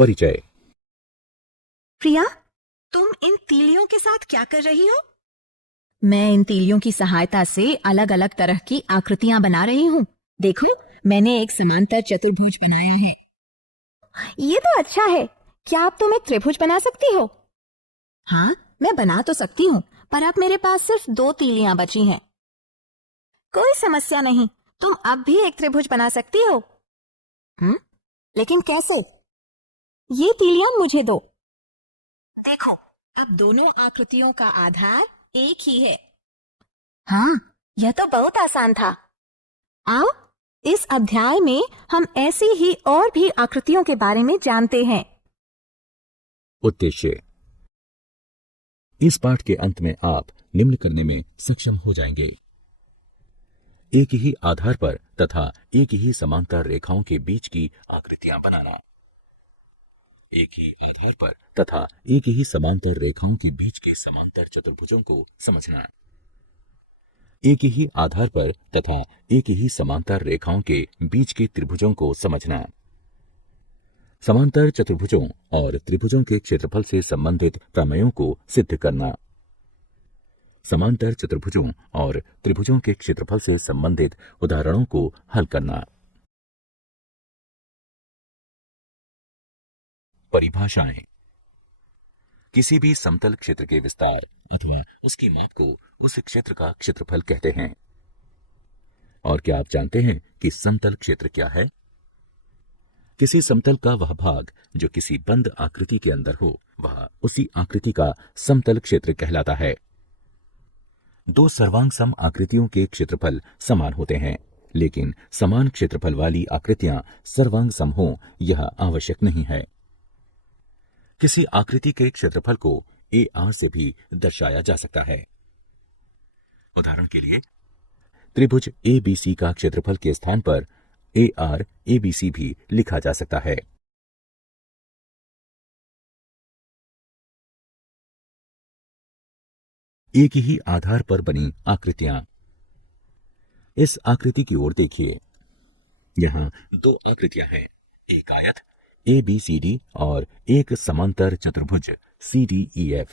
परिचय। प्रिया, तुम इन तीलियों के साथ क्या कर रही हो? मैं इन तीलियों की सहायता से अलग अलग तरह की आकृतियां बना रही हूँ। देखो, मैंने एक समांतर चतुर्भुज बनाया है। ये तो अच्छा है। क्या अब तुम एक त्रिभुज बना सकती हो? हाँ, मैं बना तो सकती हूँ, पर अब मेरे पास सिर्फ 2 तीलियां बची हैं। कोई समस्या नहीं, तुम अब भी एक त्रिभुज बना सकती हो। लेकिन कैसे? ये तीलियां मुझे दो। देखो, अब दोनों आकृतियों का आधार एक ही है। हाँ, यह तो बहुत आसान था। आओ, इस अध्याय में हम ऐसी ही और भी आकृतियों के बारे में जानते हैं। उद्देश्य। इस पाठ के अंत में आप निम्न करने में सक्षम हो जाएंगे। एक ही आधार पर तथा एक ही समांतर रेखाओं के बीच की आकृतियां बनाना। एक ही आधार पर तथा एक ही समांतर रेखाओं के बीच के समांतर चतुर्भुजों को समझना। एक ही आधार पर तथा एक ही समांतर रेखाओं के बीच के त्रिभुजों को समझना। समांतर चतुर्भुजों और त्रिभुजों के क्षेत्रफल से संबंधित प्रमेयों को सिद्ध करना। समांतर चतुर्भुजों और त्रिभुजों के क्षेत्रफल से संबंधित उदाहरणों को हल करना। परिभाषाएं। किसी भी समतल क्षेत्र के विस्तार अथवा उसकी माप को उस क्षेत्र का क्षेत्रफल कहते हैं। और क्या आप जानते हैं कि समतल क्षेत्र क्या है? किसी समतल का वह भाग जो किसी बंद आकृति के अंदर हो, वह उसी आकृति का समतल क्षेत्र कहलाता है। दो सर्वांग सम आकृतियों के क्षेत्रफल समान होते हैं, लेकिन समान क्षेत्रफल वाली आकृतियां सर्वांग सम हों यह आवश्यक नहीं है। किसी आकृति के क्षेत्रफल को AR से भी दर्शाया जा सकता है। उदाहरण के लिए, त्रिभुज ABC का क्षेत्रफल के स्थान पर AR ABC भी लिखा जा सकता है। एक ही आधार पर बनी आकृतियां। इस आकृति की ओर देखिए। यहां 2 आकृतियां हैं, एक आयत ABCD और एक समांतर चतुर्भुज CDEF।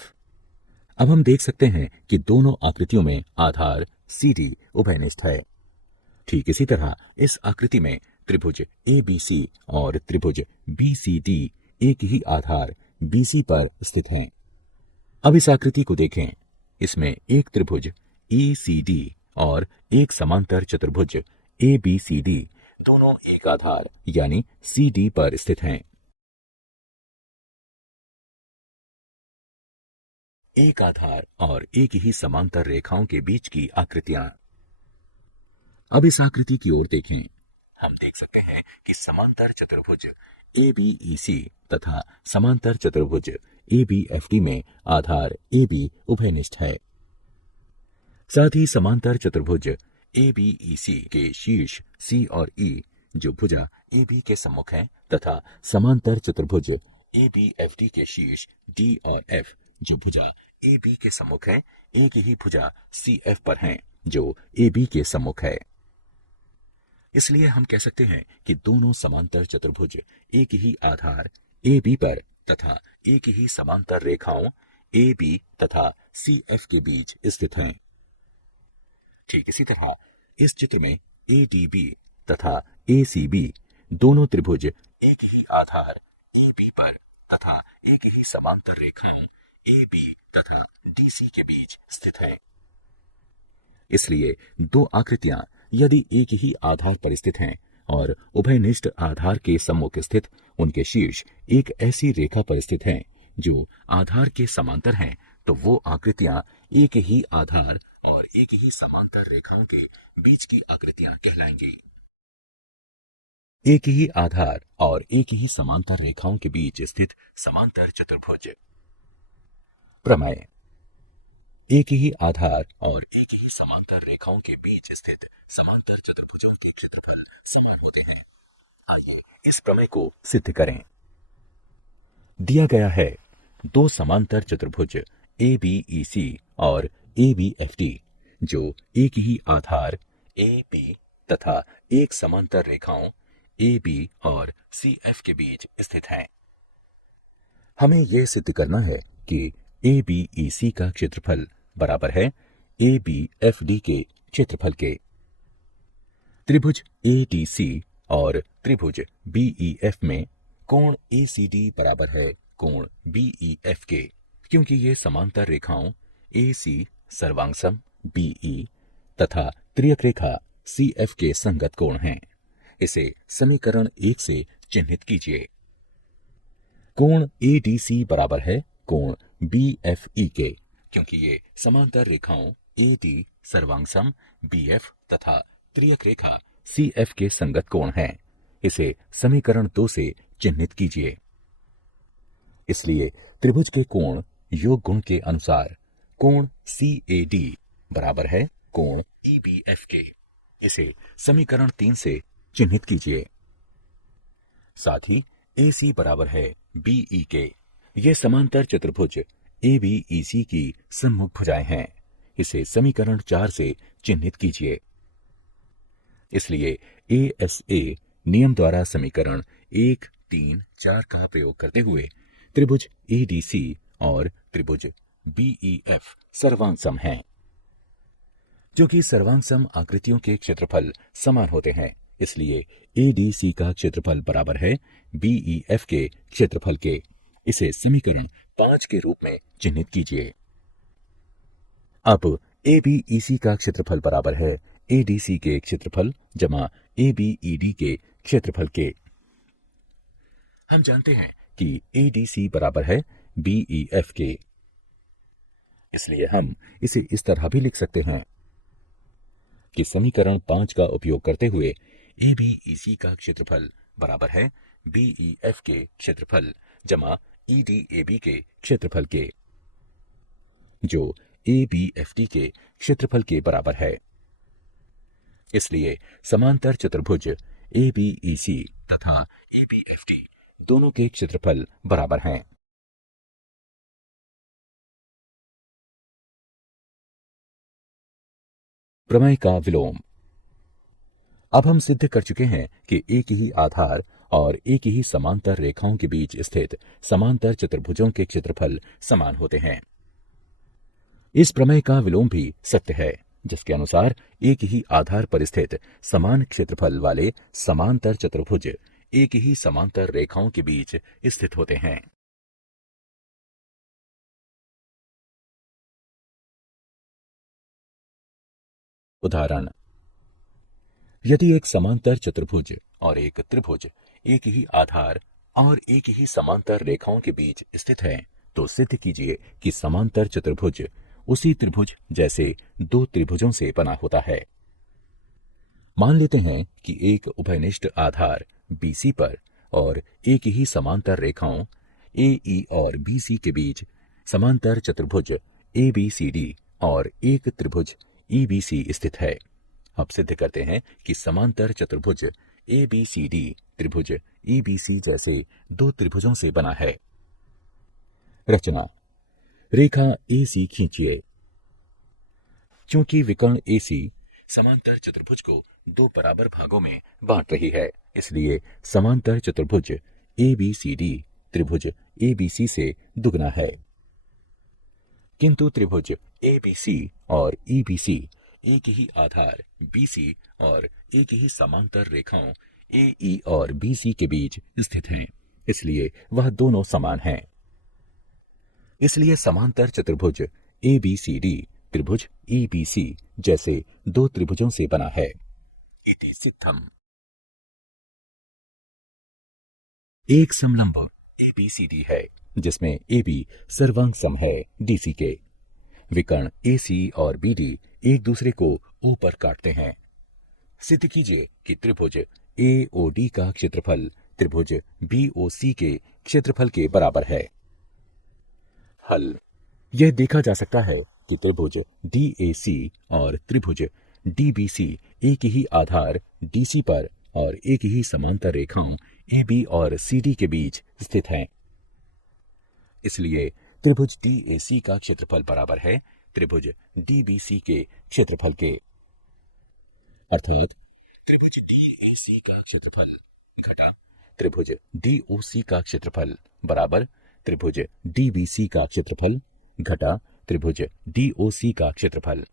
अब हम देख सकते हैं कि दोनों आकृतियों में आधार CD उभयनिष्ठ है। ठीक इसी तरह इस आकृति में त्रिभुज ABC और त्रिभुज BCD एक ही आधार BC पर स्थित हैं। अब इस आकृति को देखें। इसमें एक त्रिभुज ECD और एक समांतर चतुर्भुज ABCD दोनों एक आधार यानी CD पर स्थित हैं। एक आधार और एक ही समांतर रेखाओं के बीच की आकृतियां। अब इस आकृति की ओर देखें। हम देख सकते हैं कि समांतर चतुर्भुज ABEC तथा समांतर चतुर्भुज ABFD में आधार AB उभयनिष्ठ है। साथ ही समांतर चतुर्भुज ABEC के शीर्ष C और E जो भुजा AB के सम्मुख हैं तथा समांतर चतुर्भुज ABFD के शीर्ष D और F जो भुजा AB के सम्मुख है, एक ही भुजा CF पर हैं जो AB के सम्मुख है। इसलिए हम कह सकते हैं कि दोनों समांतर चतुर्भुज एक ही आधार AB पर तथा एक ही समांतर रेखाओं AB तथा CF के बीच स्थित हैं। ठीक इसी तरह इस चित्र में ADB तथा ACB दोनों त्रिभुज एक ही आधार AB पर तथा एक ही समांतर रेखाओं AB तथा DC के बीच स्थित है। इसलिए 2 आकृतियां यदि एक ही आधार पर स्थित हैं और उभयनिष्ठ आधार के सम्मुख स्थित उनके शीर्ष एक ऐसी रेखा पर स्थित हैं जो आधार के समांतर हैं, तो वो आकृतियां एक ही आधार और एक ही समांतर रेखाओं के बीच की आकृतियां कहलाएंगी। एक ही आधार और एक ही समांतर रेखाओं के बीच स्थित समांतर चतुर्भुज। प्रमेय। एक ही आधार और एक ही समांतर रेखाओं के बीच स्थित समांतर चतुर्भुजों के क्षेत्रफल समान होते हैं। आइए इस प्रमेय को सिद्ध करें। दिया गया है 2 समांतर चतुर्भुज ABEC और ABFD जो एक ही आधार AB तथा एक समांतर रेखाओं AB और CF के बीच स्थित हैं। हमें यह सिद्ध करना है कि ABEC का क्षेत्रफल बराबर है ABFD के क्षेत्रफल के। त्रिभुज ADC और त्रिभुज BEF में कोण ACD बराबर है कोण BEF के, क्योंकि ये समांतर रेखाओं AC सर्वांगसम BE तथा त्रियक रेखा CF के संगत कोण हैं। इसे समीकरण 1 से चिन्हित कीजिए। कोण ADC बराबर है कोण BFE के, क्योंकि ये समांतर रेखाओं AD सर्वांगसम BF तथा त्रियक रेखा CF के संगत कोण हैं। इसे समीकरण 2 से चिन्हित कीजिए। इसलिए त्रिभुज के कोण योग गुण के अनुसार कोण CAD बराबर है कोण EBF के। इसे समीकरण 3 से चिन्हित कीजिए। साथ ही AC बराबर है BE के। ये समांतर चतुर्भुज ABEC की सम्मुख भुजाएं हैं। इसे समीकरण 4 से चिन्हित कीजिए। इसलिए ASA नियम द्वारा समीकरण 1, 3, 4 का प्रयोग करते हुए त्रिभुज ADC और त्रिभुज BEF सर्वांगसम हैं। जो कि सर्वांगसम आकृतियों के क्षेत्रफल समान होते हैं, इसलिए ADC का क्षेत्रफल बराबर है BEF के क्षेत्रफल के। इसे समीकरण 5 के रूप में चिन्हित कीजिए। अब ABEC का क्षेत्रफल बराबर है ADC के क्षेत्रफल जमा ABED के क्षेत्रफल के। हम जानते हैं कि ADC बराबर है BEF के, इसलिए हम इसे इस तरह भी लिख सकते हैं कि समीकरण 5 का उपयोग करते हुए ABEC का क्षेत्रफल बराबर है BEF के क्षेत्रफल जमा EDAB के क्षेत्रफल के, जो ABFD के क्षेत्रफल के बराबर है। इसलिए समांतर चतुर्भुज ABEC तथा ABFD दोनों के क्षेत्रफल बराबर हैं। प्रमेय का विलोम। अब हम सिद्ध कर चुके हैं कि एक ही आधार और एक ही समांतर रेखाओं के बीच स्थित समांतर चतुर्भुजों के क्षेत्रफल समान होते हैं। इस प्रमेय का विलोम भी सत्य है, जिसके अनुसार एक ही आधार पर स्थित समान क्षेत्रफल वाले समांतर चतुर्भुज एक ही समांतर रेखाओं के बीच स्थित होते हैं। उदाहरण: यदि एक समांतर चतुर्भुज और एक त्रिभुज एक ही आधार और एक ही समांतर रेखाओं के बीच स्थित है, तो सिद्ध कीजिए कि समांतर चतुर्भुज उसी त्रिभुज जैसे दो त्रिभुजों से बना होता है। मान लेते हैं कि एक उभयनिष्ठ आधार BC पर और एक ही समांतर रेखाओं AE और BC के बीच समांतर चतुर्भुज ABCD और एक त्रिभुज EBC स्थित है। अब सिद्ध करते हैं कि समांतर चतुर्भुज ABCD त्रिभुज EBC जैसे दो त्रिभुजों से बना है। रचना: रेखा AC खींचिए। चूंकि विकर्ण AC समांतर चतुर्भुज को दो बराबर भागों में बांट रही है, इसलिए समांतर चतुर्भुज ABCD त्रिभुज ABC से दुगना है। किंतु त्रिभुज ABC और EBC एक ही आधार BC और एक ही समांतर रेखाओं AE और BC के बीच स्थित हैं, इसलिए वह दोनों समान हैं। इसलिए समांतर चतुर्भुज ABCD त्रिभुज EBC जैसे दो त्रिभुजों से बना है। इति सिद्धम। एक समलंब ABCD है, जिसमें AB सर्वांग है DC के। विकर्ण AC और BD एक दूसरे को O पर काटते हैं। सिद्ध कीजिए कि त्रिभुज AOD का क्षेत्रफल त्रिभुज BOC के क्षेत्रफल के बराबर है। हल: यह देखा जा सकता है कि त्रिभुज DAC और त्रिभुज DBC एक ही आधार DC पर और एक ही समांतर रेखाओं AB और CD के बीच स्थित हैं। इसलिए त्रिभुज DAC का क्षेत्रफल बराबर है त्रिभुज DBC के क्षेत्रफल के। अर्थात त्रिभुज DAC का क्षेत्रफल घटा त्रिभुज DOC का क्षेत्रफल बराबर त्रिभुज DBC का क्षेत्रफल घटा त्रिभुज DOC का क्षेत्रफल।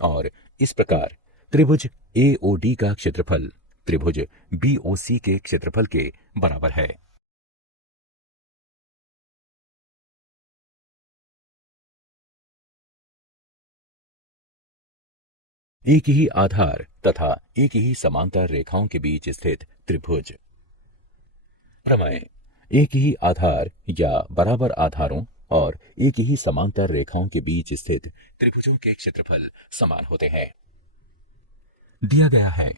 और इस प्रकार त्रिभुज AOD का क्षेत्रफल त्रिभुज BOC के क्षेत्रफल के बराबर है। एक ही आधार तथा एक ही समांतर रेखाओं के बीच स्थित त्रिभुज। प्रमेय। एक ही आधार या बराबर आधारों और एक ही समांतर रेखाओं के बीच स्थित त्रिभुजों के क्षेत्रफल समान होते हैं। दिया गया है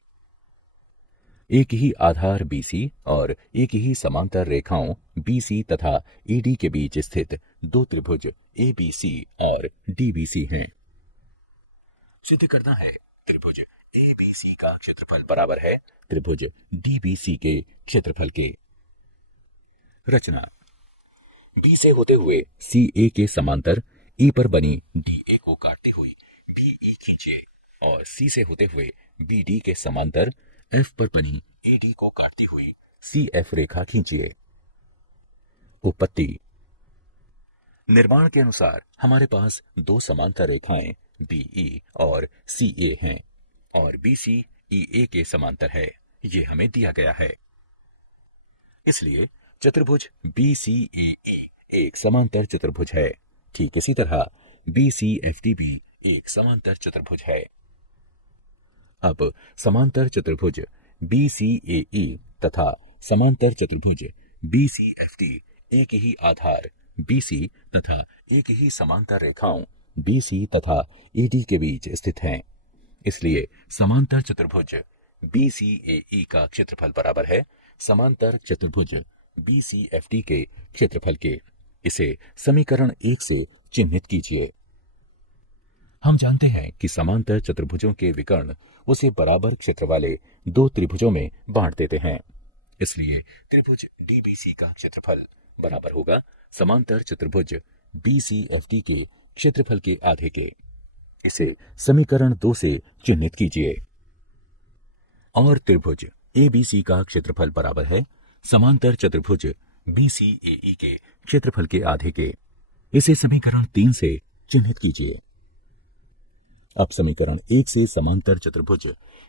एक ही आधार BC और एक ही समांतर रेखाओं BC तथा AD के बीच स्थित दो त्रिभुज ABC और DBC हैं। सिद्ध करना है त्रिभुज ABC का क्षेत्रफल बराबर है त्रिभुज DBC के क्षेत्रफल के। रचना। B से होते हुए CA के समांतर E पर बनी DA को काटती हुई BE खींचिए और C से होते हुए BD के समांतर F पर बनी AD को काटती हुई CF रेखा खींचिए। उत्पत्ति। निर्माण के अनुसार हमारे पास दो समांतर रेखाएं BE और CA हैं और BC EA के समांतर है, ये हमें दिया गया है। इसलिए चतुर्भुज BCAE एक समांतर चतुर्भुज है। ठीक इसी तरह BCFD भी एक समांतर चतुर्भुज है। अब समांतर चतुर्भुज BCAE तथा समांतर चतुर्भुज BCFD एक ही आधार BC तथा एक ही समांतर रेखाओं BC तथा AD के बीच स्थित हैं। इसलिए समांतर चतुर्भुज BCAE का क्षेत्रफल बराबर है समांतर चतुर्भुज BCFD के क्षेत्रफल के। इसे समीकरण 1 से चिन्हित कीजिए। हम जानते हैं कि समांतर चतुर्भुजों के विकर्ण उसे बराबर क्षेत्र वाले दो त्रिभुजों में बांट देते हैं। इसलिए त्रिभुज DBC का क्षेत्रफल बराबर होगा समांतर चतुर्भुज BCFD के क्षेत्रफल के आधे के। इसे समीकरण 2 से चिन्हित कीजिए। और त्रिभुज ABC का क्षेत्रफल बराबर है समांतर चतुर्भुज BCAE के क्षेत्रफल के आधे के। इसे समीकरण 3 से चिन्हित कीजिए। अब समीकरण 1 से समांतर चतुर्भुज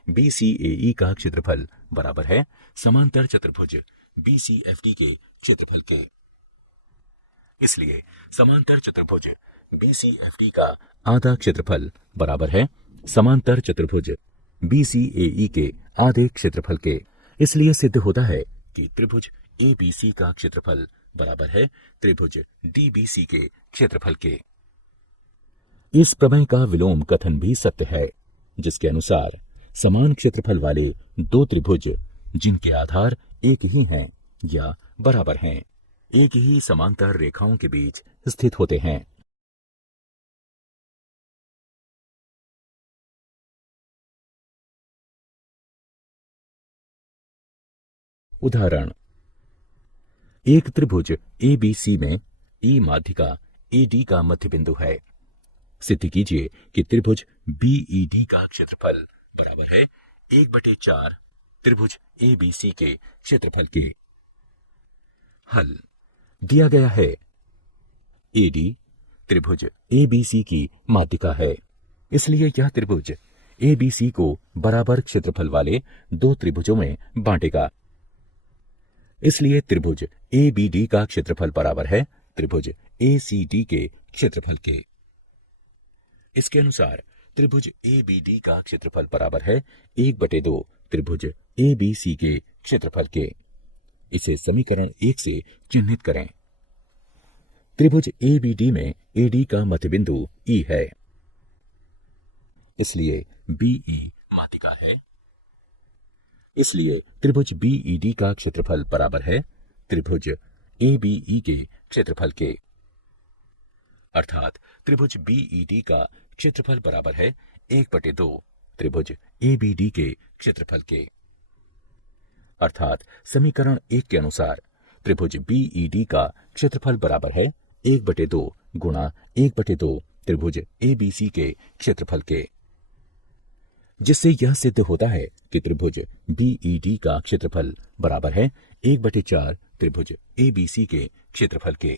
BCAE का क्षेत्रफल बराबर है समांतर चतुर्भुज BCFD के क्षेत्रफल के। इसलिए समांतर चतुर्भुज BCFD का आधा क्षेत्रफल बराबर है समांतर चतुर्भुज BCAE के आधे क्षेत्रफल के। इसलिए सिद्ध होता है कि त्रिभुज ABC का क्षेत्रफल बराबर है त्रिभुज DBC के क्षेत्रफल के। इस प्रमेय का विलोम कथन भी सत्य है, जिसके अनुसार समान क्षेत्रफल वाले दो त्रिभुज जिनके आधार एक ही हैं या बराबर हैं, एक ही समांतर रेखाओं के बीच स्थित होते हैं। उदाहरण। एक त्रिभुज ABC में E माध्यिका AD का मध्य बिंदु है। सिद्ध कीजिए कि त्रिभुज BED का क्षेत्रफल बराबर है 1/4 त्रिभुज ABC के क्षेत्रफल के। हल। दिया गया है AD त्रिभुज ABC की माध्यिका है, इसलिए यह त्रिभुज ABC को बराबर क्षेत्रफल वाले दो त्रिभुजों में बांटेगा। इसलिए त्रिभुज ABD का क्षेत्रफल बराबर है त्रिभुज ACD के क्षेत्रफल के। इसके अनुसार त्रिभुज ABD का क्षेत्रफल बराबर है 1/2 त्रिभुज ABC के क्षेत्रफल के। इसे समीकरण 1 से चिन्हित करें। त्रिभुज ABD में AD का मध्यबिंदु E है, इसलिए BE माध्यिका है। इसलिए त्रिभुज BED का क्षेत्रफल बराबर है त्रिभुज ABE के क्षेत्रफल के। अर्थात त्रिभुज BED का क्षेत्रफल बराबर है 1/2 त्रिभुज ABD के क्षेत्रफल के। अर्थात समीकरण 1 के अनुसार त्रिभुज BED का क्षेत्रफल बराबर है 1/2 गुणा 1/2 त्रिभुज ABC के क्षेत्रफल के, जिससे यह सिद्ध होता है कि त्रिभुज BED का क्षेत्रफल बराबर है 1/4 त्रिभुज ABC के क्षेत्रफल के।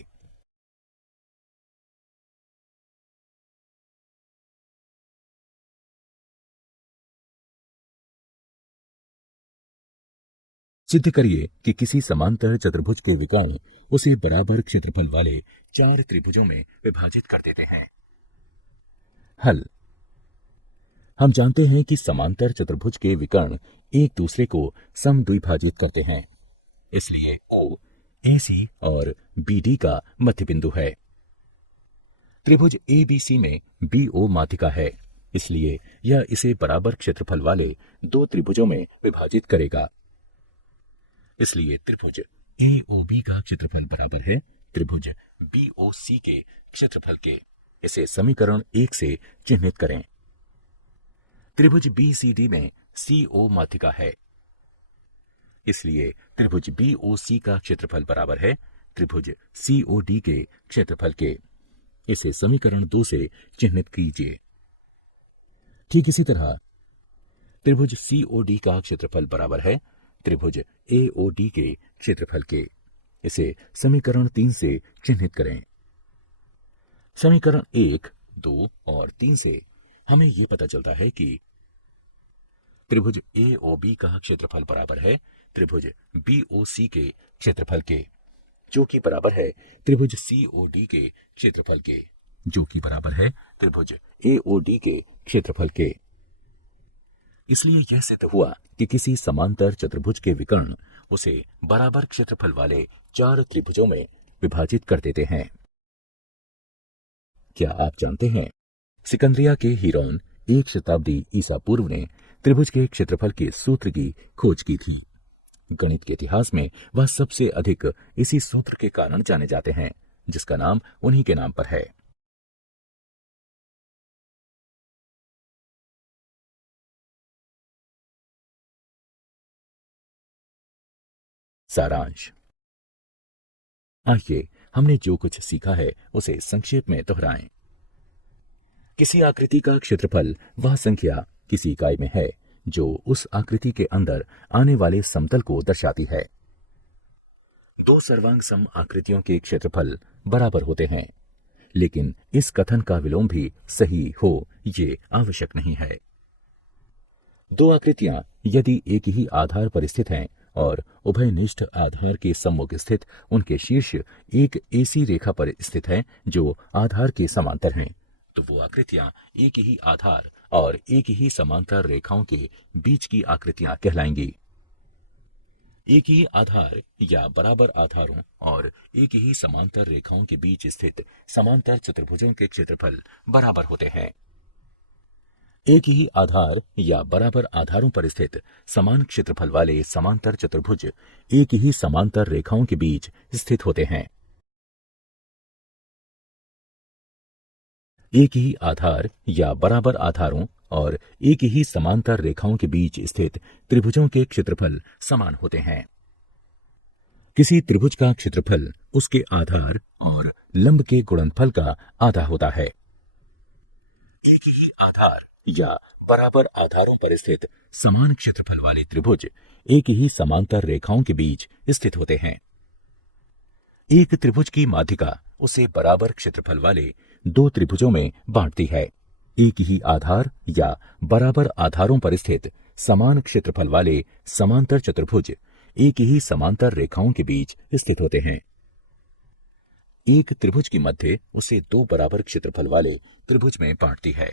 सिद्ध करिए कि किसी समांतर चतुर्भुज के विकर्ण उसे बराबर क्षेत्रफल वाले 4 त्रिभुजों में विभाजित कर देते हैं। हल। हम जानते हैं कि समांतर चतुर्भुज के विकर्ण एक दूसरे को समद्विभाजित करते हैं, इसलिए O AC और BD का मध्य बिंदु है। त्रिभुज ABC में BO माध्यिका है, इसलिए यह इसे बराबर क्षेत्रफल वाले 2 त्रिभुजों में विभाजित करेगा। इसलिए त्रिभुज AOB का क्षेत्रफल बराबर है त्रिभुज BOC के क्षेत्रफल के। इसे समीकरण 1 से चिह्नित करें। त्रिभुज BCD में CO माध्यिका है, इसलिए त्रिभुज BOC का क्षेत्रफल बराबर है त्रिभुज COD के क्षेत्रफल के। इसे समीकरण 2 से चिह्नित कीजिए। ठीक इसी तरह त्रिभुज COD का क्षेत्रफल बराबर है त्रिभुज AOD के क्षेत्रफल के। इसे समीकरण 3 से चिह्नित करें। समीकरण 1, 2 और 3 से हमें यह पता चलता है कि त्रिभुज AOB का क्षेत्रफल बराबर है त्रिभुज BOC के क्षेत्रफल के, जो कि बराबर है त्रिभुज COD के क्षेत्रफल के, जो कि बराबर है त्रिभुज AOD के क्षेत्रफल के। इसलिए यह सिद्ध हुआ कि किसी समांतर चतुर्भुज के विकर्ण उसे बराबर क्षेत्रफल वाले 4 त्रिभुजों में विभाजित कर देते हैं। क्या आप जानते हैं, सिकंदरिया के हीरोन 1 शताब्दी ईसा पूर्व ने त्रिभुज के क्षेत्रफल के सूत्र की खोज की थी। गणित के इतिहास में वह सबसे अधिक इसी सूत्र के कारण जाने जाते हैं, जिसका नाम उन्हीं के नाम पर है। सारांश। आइए हमने जो कुछ सीखा है उसे संक्षेप में दोहराएं। किसी आकृति का क्षेत्रफल वह संख्या किसी इकाई में है जो उस आकृति के अंदर आने वाले समतल को दर्शाती है। 2 सर्वांग सम आकृतियों के क्षेत्रफल बराबर होते हैं, लेकिन इस कथन का विलोम भी सही हो ये आवश्यक नहीं है। 2 आकृतियां यदि एक ही आधार पर स्थित हैं और उभयनिष्ठ आधार के सम्मुख स्थित उनके शीर्ष एक ऐसी रेखा पर स्थित है जो आधार के समांतर हैं, तो वो आकृतियां एक ही आधार और एक ही समांतर रेखाओं के बीच की आकृतियां कहलाएंगी। एक ही आधार या बराबर आधारों और एक ही समांतर रेखाओं के बीच स्थित समांतर चतुर्भुजों के क्षेत्रफल बराबर होते हैं। एक ही आधार या बराबर आधारों पर स्थित समान क्षेत्रफल वाले समांतर चतुर्भुज एक ही समांतर रेखाओं के बीच स्थित होते हैं। एक ही आधार या बराबर आधारों और एक ही समांतर रेखाओं के बीच स्थित त्रिभुजों के क्षेत्रफल समान होते हैं। किसी त्रिभुज का क्षेत्रफल उसके आधार और लंब के गुणनफल का आधा होता है। एक ही आधार या बराबर आधारों पर स्थित समान क्षेत्रफल वाले त्रिभुज एक ही समांतर रेखाओं के बीच स्थित होते हैं। एक त्रिभुज की माध्यिका उसे बराबर क्षेत्रफल वाले 2 त्रिभुजों में बांटती है। एक ही आधार या बराबर आधारों पर स्थित समान क्षेत्रफल वाले समांतर चतुर्भुज एक ही समांतर रेखाओं के बीच स्थित होते हैं। एक त्रिभुज की मध्य उसे 2 बराबर क्षेत्रफल वाले त्रिभुज में बांटती है।